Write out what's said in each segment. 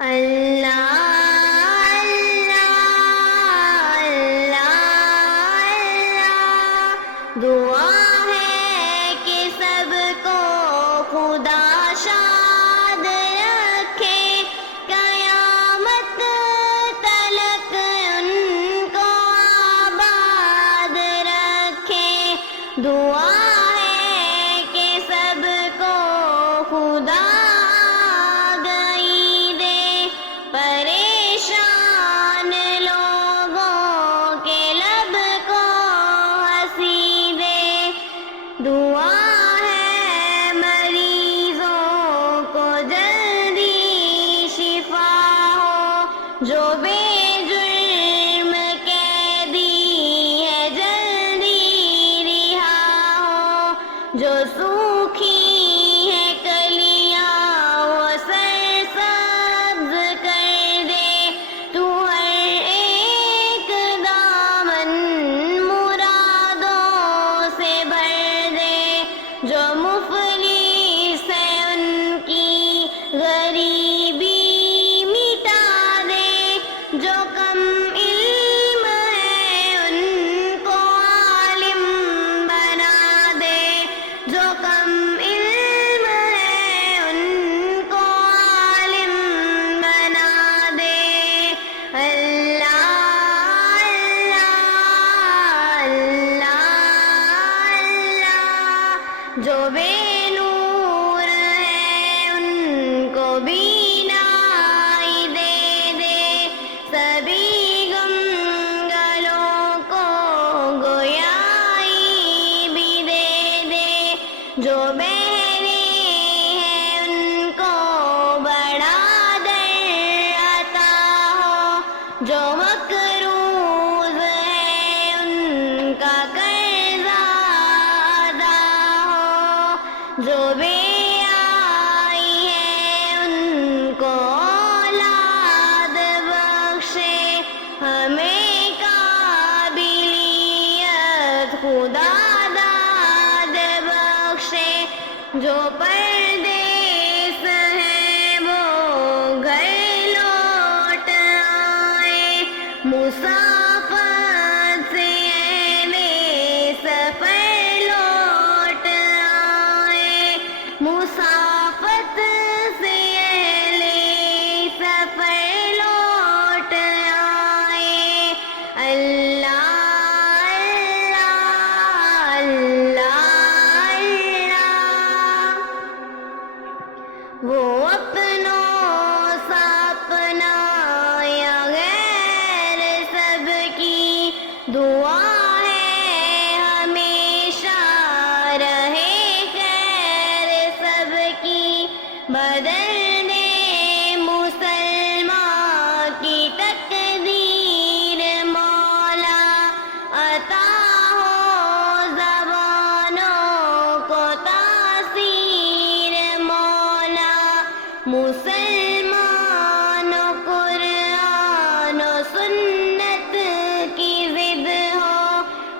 اللہ اللہ اللہ، دعا ہے کہ سب کو خدا شاد رکھے، قیامت تلک ان کو آباد رکھے۔ دعا ہے کہ سب کو خدا پریشان لوگوں کے لب کو ہنسی دے۔ دعا ہے مریضوں کو جلدی شفا ہو، جو بے جرم قیدی ہے جلدی رہا ہو، جو سوکھی ہے کلیاں وہ سرسبز کر دے۔ تو ہر ایک دامن مرادوں سے بھر دے، جو مفلس ہے ان کی غریبی مٹا دے، جو کم علم ہے ان کو عالم بنا دے، جو کم علم ہے ان کو عالم بنا دے۔ اللہ اللہ اللہ، جو بے نور ہے ان کو بینائی دے دے، سبھی گمگلوں کو گویائی بھی دے دے، جو بہرے ہیں ان کو بڑا در عطا ہو، جو مقروض ہے ان کا قرضہ ادا ہو، جو بے آئی ہے ان کو اولاد بخشے، ہمیں قابلیت خدا داد بخشے، جو پردیس ہیں وہ گھر لوٹ آئے، مسافت سے اہل سفر لوٹ آئے، مسافت سے اہل سفر لوٹ آئے۔ اللہ اللہ اللہ، وہ اپنوں سا اپنا یا غیر سب کی دعا ہے ہمیشہ رہے خیر سب کی۔ بدل دے مسلمان کی تقدیر مولا، عطا ہو زبانوں کو تاثیر مولا، مسلمان قرآن و سنت کی ضد ہو،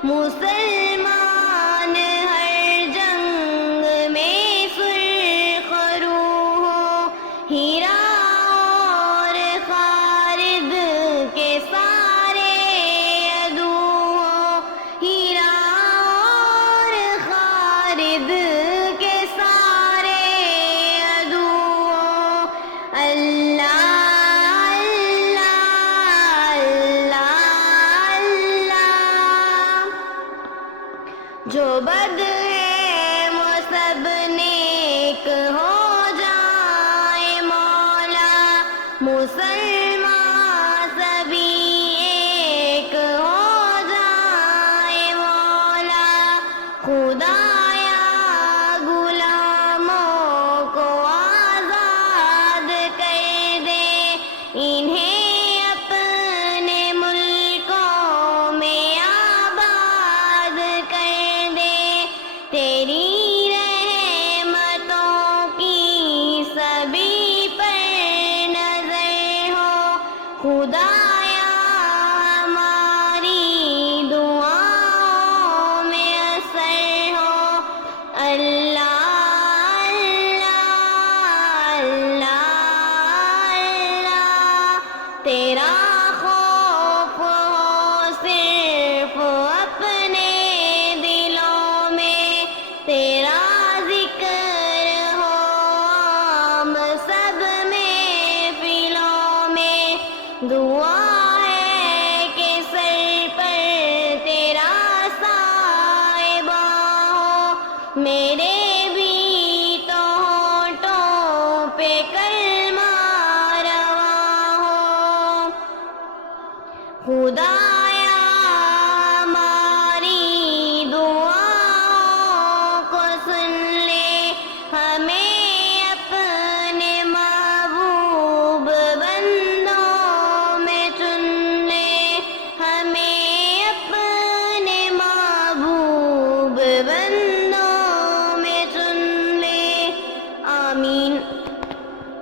مسلمان ہر جنگ میں سرخ روح ہو، ہیرا اور خالد کے سارے عدو ہو، ہیرا اور خالد کے سارے عدو ہو۔ اللہ اللہ اللہ، جو بد ہے وہ سب نیک ہو جائے مولا، مسلمان سبھی ایک ہو جائے مولا، خدایا غلاموں کو آزاد کر دے، انہیں اپنے ملکوں میں آباد کر دے، تیری رحمتوں کی سبھی پر نظر ہو، خدایا ہماری دعاؤں میں اثر ہو۔ اللہ اللہ اللہ اللہ تیرا